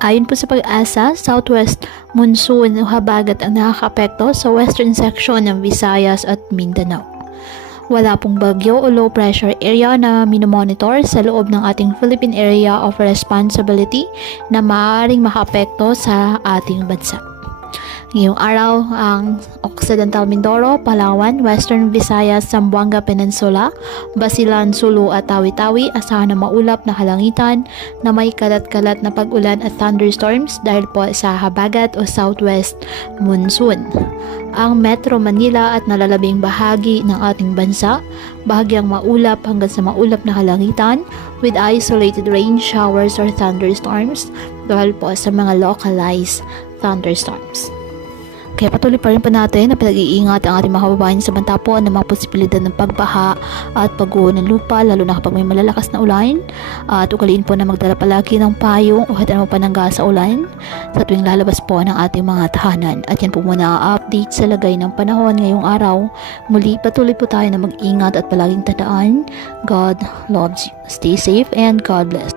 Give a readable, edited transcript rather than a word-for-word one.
Ayon po sa pag-asa, southwest monsoon o habagat ang nakakaapekto sa western section ng Visayas at Mindanao. Wala pong bagyo o low pressure area na minomonitor sa loob ng ating Philippine Area of Responsibility na maaaring makaapekto sa ating bansa. Ngayong araw, ang Occidental Mindoro, Palawan, Western Visayas, Zamboanga Peninsula, Basilan, Sulu at Tawi-Tawi asahan na maulap na kalangitan na may kalat-kalat na pag-ulan at thunderstorms dahil po sa habagat o southwest monsoon. Ang Metro Manila at nalalabing bahagi ng ating bansa, bahagyang maulap hanggang sa maulap na kalangitan with isolated rain showers or thunderstorms dahil po sa mga localized thunderstorms. Kaya patuloy pa rin po natin na pinag-iingat ang ating mga kababayan sa banta po ng mga posibilidad ng pagbaha at pagguho ng lupa lalo na kapag may malalakas na ulan at ugaliin po na magdala palagi ng payong o hatan mo panangga sa ulan sa tuwing lalabas po ng ating mga tahanan. At yan po muna ang update sa lagay ng panahon ngayong araw. Muli patuloy po tayo na mag-ingat at palaging tandaan, God loves you. Stay safe and God bless.